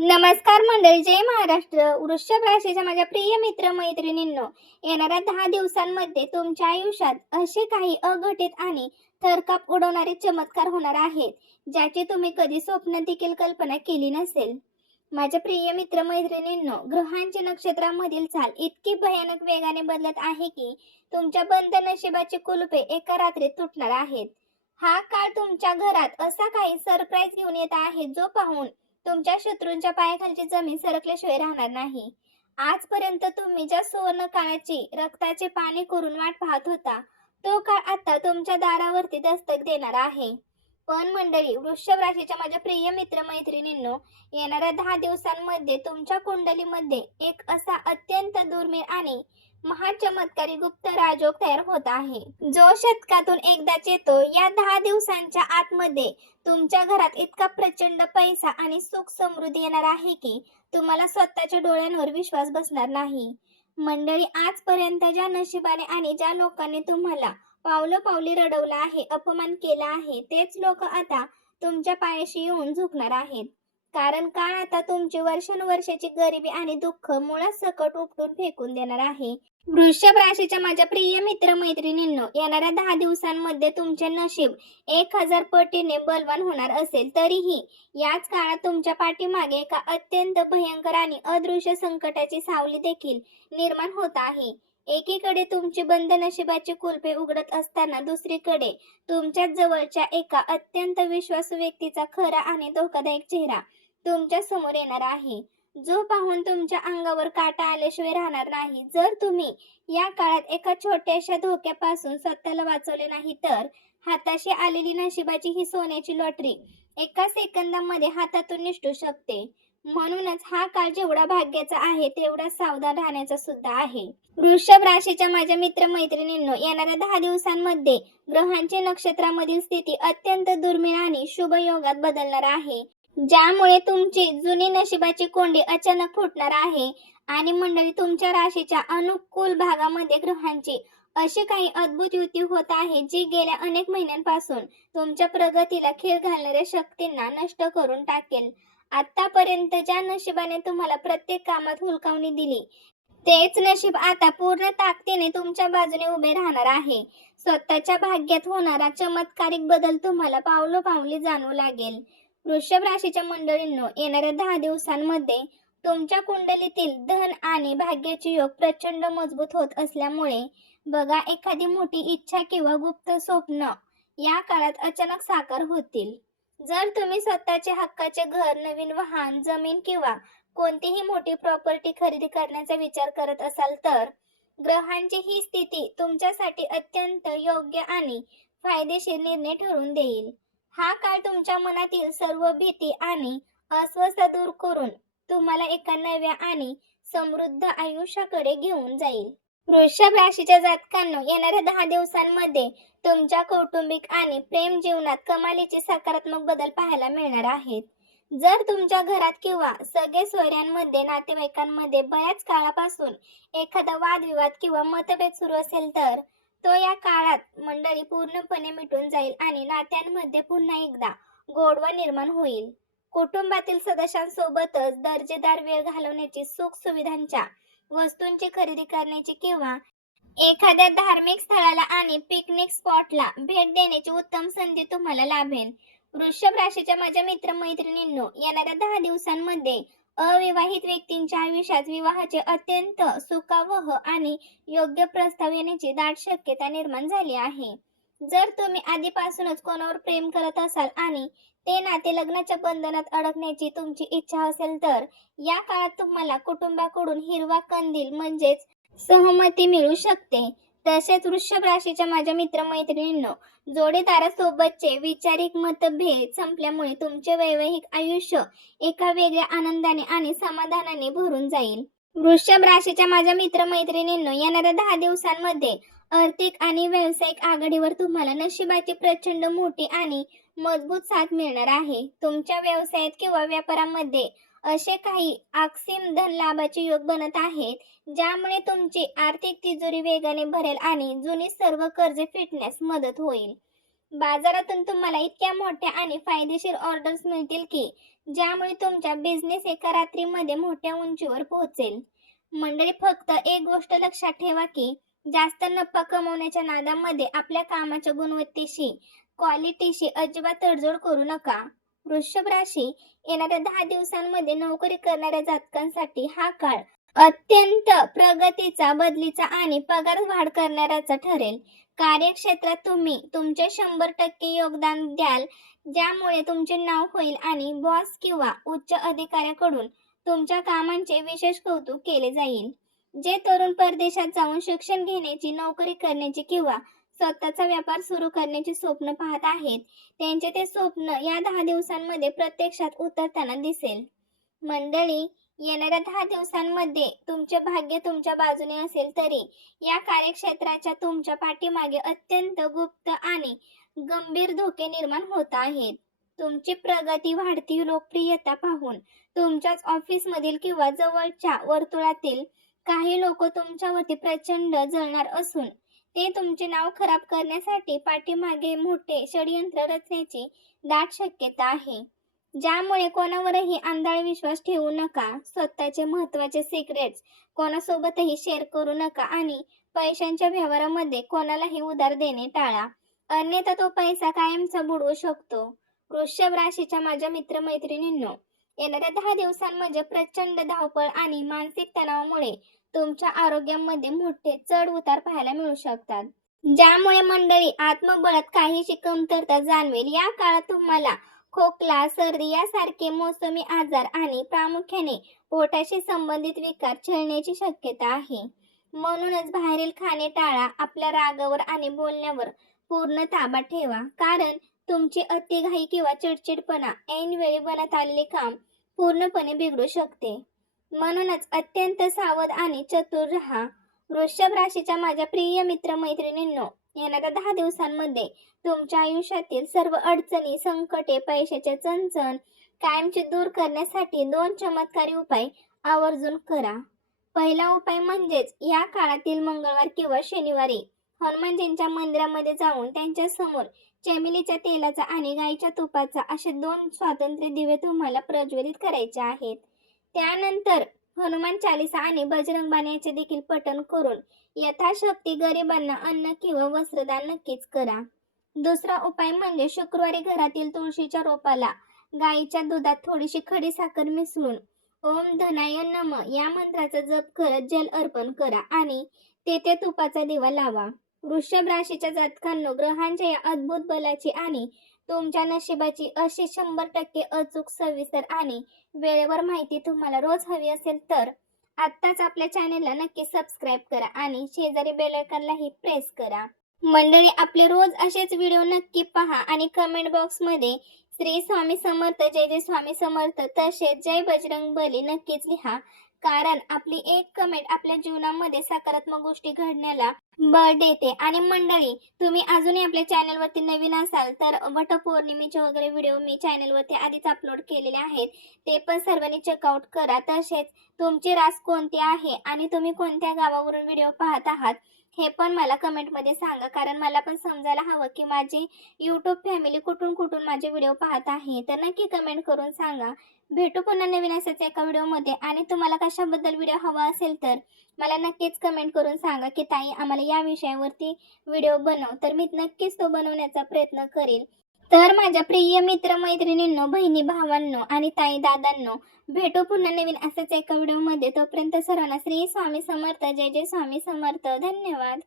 नमस्कार मंडळी, जय महाराष्ट्र. वृषभ राशीच्या माझ्या प्रिय मित्र मैत्रिणींनो, येणाऱ्या 10 दिवसांमध्ये तुमच्या आयुष्यात असे काही अघटित आणि थरकाप उडवणारे चमत्कार होणार आहेत, ज्याची तुम्ही कधी स्वप्न देखील कल्पना केली नसेल. माझ्या प्रिय मित्र मैत्रिणींनो, ग्रहांची नक्षत्रामधील चाल इतकी भयानक वेगाने बदलत आहे की तुमच्या बंद नशिबाची कुलुपे एका रात्रीत तुटणार आहेत. हा काळ तुमच्या घरात असा काही सरप्राईज घेऊन येत आहे, जो पाहून तुमच्या शत्रूंच्या पायाखालची जमीन सरकल्याशिवाय राहणार नाही. आजपर्यंत तुम्ही ज्या सुवर्ण काळाची रक्ताचे पाणी करून वाट पाहत होता, तो काळ आता तुमच्या दारावरती दस्तक देणार आहे. पण मंडळी, वृषभ राशीच्या माझ्या प्रिय मित्र मैत्रिणींनो, येणाऱ्या 10 दिवसांमध्ये तुमच्या कुंडलीमध्ये एक असा अत्यंत दुर्मिळ आणि महाचमत्कारी गुप्त राजयोग तयार होत आहे, जो शतकातून एकदाच येतो. या 10 दिवसांच्या आतमध्ये तुमच्या घरात इतका प्रचंड पैसा आणि सुख समृद्धी येणार आहे की तुम्हाला स्वतःच्या डोळ्यांवर विश्वास बसणार नाही. मंडळी, आजपर्यंत ज्या नशिबाने आणि ज्या लोकांनी तुम्हाला पावलोपावली रडवलं आहे, अपमान केला आहे, तेच लोक आता तुमच्या पायाशी येऊन झुकणार आहेत. कारण काळ आता तुमची वर्षानुवर्षाची गरिबी आणि दुःख मुळात सकट उपटून फेकून देणार आहे. वृषभ राशीच्या माझ्या प्रिय मित्र मैत्रिणींनो, येणाऱ्या 10 दिवसांमध्ये तुमचे नशीब 1000 पटीने बलवान होणार असेल, तरीही याच काळात तुमच्या पाठीमागे एका अत्यंत भयंकर आणि अदृश्य संकटाची सावली देखील निर्माण होत आहे. एकीकडे तुमची बंद नशिबाची कुलपे उघडत असताना दुसरीकडे तुमच्याच जवळच्या एका अत्यंत विश्वासू व्यक्तीचा खरा आणि धोकादायक चेहरा तुमच्या समोर येणार आहे, जो पाहून तुमच्या अंगावर काटा आल्याशिवाय राहणार नाही. जर तुम्ही या काळात एका छोट्याशा धोक्यापासून स्वतःला वाचवले नाही, तर हाताशी आलेली नशिबाची ही सोन्याची लॉटरी एका सेकंदामध्ये हातातून निसटू शकते. म्हणूनच हा काळ जेवढा भाग्याचा आहे, तेवढा सावधान राहण्याचा सुद्धा आहे. वृषभ राशीच्या माझ्या मित्र मैत्रिणींनो, येणाऱ्या 10 दिवसांमध्ये ग्रहांची नक्षत्रामधील स्थिती अत्यंत दुर्मिळ आणि शुभ योगात बदलणार आहे, ज्यामुळे तुमची जुनी नशिबाची कोंडी अचानक फुटणार आहे. आणि मंडळी, तुमच्या राशीच्या अनुकूल भागामध्ये ग्रहांची अशी काही अद्भुत युती होत आहे, जी गेल्या अनेक महिन्यांपासून तुमच्या प्रगतीला खीळ घालणाऱ्या शक्तींना नष्ट करून टाकेल. आतापर्यंत ज्या नशिबाने तुम्हाला प्रत्येक कामात हुलकावणी दिली, तेच नशीब आता पूर्ण ताकदीने तुमच्या बाजूने उभे राहणार आहे. स्वतःच्या भाग्यात होणारा चमत्कारिक बदल तुम्हाला पावलोपावली जाणवू लागेल. वृषभ राशीच्या मंडळींनो, येणाऱ्या 10 दिवसांमध्ये तुमच्या कुंडलीतील धन आणि भाग्याचे योग प्रचंड मजबूत होत असल्यामुळे बघा, एखादी मोठी इच्छा किंवा गुप्त स्वप्न या काळात अचानक साकार होतील. जर तुम्ही स्वतःचे हक्काचे घर, नवीन वाहन, जमीन किंवा कोणतीही मोठी प्रॉपर्टी खरेदी करण्याचा विचार करत असाल, तर ग्रहांची ही स्थिती तुमच्यासाठी अत्यंत योग्य आणि फायदेशीर निर्णय ठरवून देईल. हा काळ तुमच्या मनातील सर्व भीती आणि अस्वस्थता दूर करून तुम्हाला एका नव्या आणि समृद्ध आयुष्याकडे घेऊन जाईल. वृषभ राशीच्या जातकांनो, येणाऱ्या 10 दिवसांमध्ये तुमच्या कौटुंबिक आणि प्रेम जीवनात कमालीचे सकारात्मक बदल पाहायला मिळणार आहेत. जर तुमच्या घरात किंवा सगळे सोयऱ्यांमध्ये, नातेवाईकांमध्ये बऱ्याच काळापासून एखादा वादविवाद किंवा मतभेद सुरू असेल, तर तो या काळात मंडळी पूर्णपणे मिटून जाईल आणि नात्यांमध्ये पुन्हा एकदा गोडवा निर्माण होईल. कुटुंबातील सदस्यांसोबतच दर्जेदार वेळ घालवण्याची, सुख सुविधांच्या वस्तूंची खरेदी करण्याची किंवा एखाद्या धार्मिक स्थळाला आणि पिकनिक स्पॉटला भेट देण्याची उत्तम संधी तुम्हाला लाभेल. वृषभ राशीच्या माझ्या मित्र मैत्रिणींनो, येणाऱ्या 10 दिवसांमध्ये अविवाहित व्यक्तींच्या आयुष्यात विवाहाचे अत्यंत सुखावह आणि योग्य प्रस्ताव येण्याची दाट शक्यता निर्माण झाली आहे. जर तुम्ही आधीपासूनच कोणावर प्रेम करत असाल आणि ते नाते लग्नाच्या बंधनात अडकण्याची तुमची इच्छा असेल, तर या काळात तुम्हाला कुटुंबाकडून हिरवा कंदील म्हणजेच सहमती मिळू शकते. तसेच वृषभ राशीच्या माझ्या मित्र मैत्रिणींनो, जोडीदारासोबतचे वैचारिक मतभेद संपल्यामुळे तुमचे वैवाहिक आयुष्य एका वेगळ्या आनंदाने आणि समाधानाने भरून जाईल. वृषभ राशीच्या माझ्या मित्र मैत्रिणींनो, येणाऱ्या 10 दिवसांमध्ये आर्थिक आणि व्यावसायिक आघाडीवर तुम्हाला नशिबाची प्रचंड मोठी आणि मजबूत साथ मिळणार आहे. तुमच्या व्यवसायात किंवा व्यापारामध्ये असे काही आकस्मिक धन लाभाचे योग बनत आहेत, ज्यामुळे तुमची आर्थिक तिजोरी वेगाने भरेल आणि जुनी सर्व कर्जे फिटण्यास मदत होईल. बाजारातून तुम्हाला इतक्या मोठ्या आणि फायदेशीर ऑर्डर्स मिळतील की ज्यामुळे तुमचा बिझनेस एका रात्रीमध्ये मोठ्या उंचीवर पोहोचेल. मंडळी, फक्त एक गोष्ट लक्षात ठेवा की जास्त नफा कमवण्याच्या नादामध्ये आपल्या कामाच्या गुणवत्तेशी, क्वालिटीशी अजिबात तडजोड करू नका. वृषभ राशी, येणाऱ्या 10 दिवसांमध्ये नोकरी करणाऱ्या जातकांसाठी हा काळ अत्यंत प्रगतीचा, बदलीचा आणि पगार वाढ करणाऱ्याचा ठरेल. कार्यक्षेत्रात तुम्ही तुमचे 100% योगदान द्याल, ज्यामुळे तुमचे नाव होईल आणि बॉस किंवा उच्च अधिकाऱ्याकडून तुमच्या कामांचे विशेष कौतुक केले जाईल. जे तरुण परदेशात जाऊन शिक्षण घेण्याची, नोकरी करण्याची किंवा स्वतःचा व्यापार सुरू करण्याची स्वप्न पाहत आहेत, त्यांचे ते स्वप्न या 10 दिवसांमध्ये प्रत्यक्षात उतरताना दिसेल. मंडळी, येणाऱ्या 10 दिवसांमध्ये तुमचे भाग्य तुमच्या बाजूने असेल तरी या कार्यक्षेत्राच्या तुमच्या पाठीमागे अत्यंत गुप्त आणि गंभीर धोके निर्माण होत आहेत. तुमची प्रगती, वाढती लोकप्रियता पाहून तुमच्याच ऑफिसमधील किंवा जवळच्या वर्तुळातील काही लोक तुमच्यावरती प्रचंड जळणार असून ते तुमचे नाव खराब करण्यासाठी पाठीमागे मोठे षडयंत्र रचण्याची दाट शक्यता आहे. ज्यामुळे कोणावरही आंधळा विश्वास ठेवू नका. स्वतःचे महत्त्वाचे सिक्रेट्स कोणासोबतही शेअर करू नका आणि पैशांच्या व्यवहारामध्ये कोणालाही उधार देणे टाळा, अन्यथा तो पैसा कायमचा बुडवू शकतो. वृषभ राशीच्या माझ्या मित्रमैत्रिणींनो, येणाऱ्या 10 दिवसांमध्ये प्रचंड धावपळ आणि मानसिक तणावामुळे तुमच्या आरोग्यामध्ये मोठे चढ उतार पाहायला मिळू शकतात, ज्यामुळे मंडळी आत्मबळात काहीशी कमतरता जाणवेल. या काळात तुम्हाला खोकला, सर्दी यासारखे मोसमी आजार आणि प्रामुख्याने पोटाशी संबंधित विकार छळण्याची शक्यता आहे. म्हणूनच बाहेरील खाणे टाळा. आपल्या रागावर आणि बोलण्यावर पूर्ण ताबा ठेवा, कारण तुमची अतिघाई किंवा चिडचिडपणा ऐनवेळी बनत आलेले काम पूर्णपणे बिघडू शकते. म्हणूनच अत्यंत सावध आणि चतुर राहा. वृषभ राशीच्या माझ्या प्रिय मित्रमैत्रिणींनो, येणाऱ्या 10 दिवसांमध्ये तुमच्या आयुष्यातील सर्व अडचणी, संकटे, पैशाचे चणचण कायमची दूर करण्यासाठी 2 चमत्कारी उपाय आवर्जून करा. पहिला उपाय म्हणजेच या काळातील मंगळवार किंवा शनिवारी हनुमानजींच्या मंदिरामध्ये जाऊन त्यांच्या समोर चमेलीच्या तेलाचा आणि गाईच्या तुपाचा असे 2 स्वातंत्र्य दिवे तुम्हाला प्रज्वलित करायचे आहेत. त्यानंतर हनुमान चालीसा आणि बजरंग बाण याचे देखील पठण करून यथाशक्ती गरिबांना अन्न किंवा वस्त्रदान नक्कीच करा. दुसरा उपाय म्हणजे शुक्रवारी घरातील तुळशीच्या रोपाला गाईच्या दुधात थोडीशी खडी साखर मिसळून ओम धनाय नम या मंत्राचा जप करत जल अर्पण करा आणि तेथे तुपाचा दिवा लावा. वृषभ राशीच्या जातकांनो, ग्रहांच्या या अद्भुत बलाची आणि तुमच्या नशिबाची अशी 100% अचूक, सविस्तर आणि वेळेवर माहिती तुम्हाला रोज हवी असेल तर आत्ताच आपल्या चॅनेलला नक्की सबस्क्राईब करा आणि शेजारी बेल आयकॉनलाही प्रेस करा. मंडळी, आपले रोज असेच व्हिडिओ नक्की पहा आणि कमेंट बॉक्समध्ये श्री स्वामी समर्थ, जय जय स्वामी समर्थ तसेच जय बजरंग बली नक्कीच लिहा, कारण आपली एक कमेंट आपल्या जीवनामध्ये सकारात्मक गोष्टी घडण्याला बळ देते. आणि मंडळी, तुम्ही अजूनही आपल्या चॅनलवरती नवीन असाल तर वटपौर्णिमेचे वगैरे व्हिडिओ मी चॅनलवरती आधीच अपलोड केलेले आहेत, ते पण सर्वांनी चेकआउट करा. तसेच तुमची रास कोणती आहे आणि तुम्ही कोणत्या गावावरून व्हिडिओ पाहत आहात हे पण मला कमेंटमध्ये सांगा, कारण मला पण समजायला हवं की माझी यूट्यूब फॅमिली कुठून कुठून माझे व्हिडिओ पाहत आहे. तर नक्की कमेंट करून सांगा. भेटू पुन्हा नवीन असाच एका व्हिडिओमध्ये. आणि तुम्हाला कशाबद्दल व्हिडिओ हवा असेल तर मला नक्कीच कमेंट करून सांगा की ताई, आम्हाला या विषयावरती व्हिडिओ बनव, तर मी नक्कीच तो बनवण्याचा प्रयत्न करेल. तर माझ्या प्रिय मित्रमैत्रिणींनो, बहिणी भावांनो आणि ताई दादांनो, भेटू पुन्हा नवीन असाच एका व्हिडिओमध्ये. तोपर्यंत सर्वांना श्री स्वामी समर्थ, जय जय स्वामी समर्थ. धन्यवाद.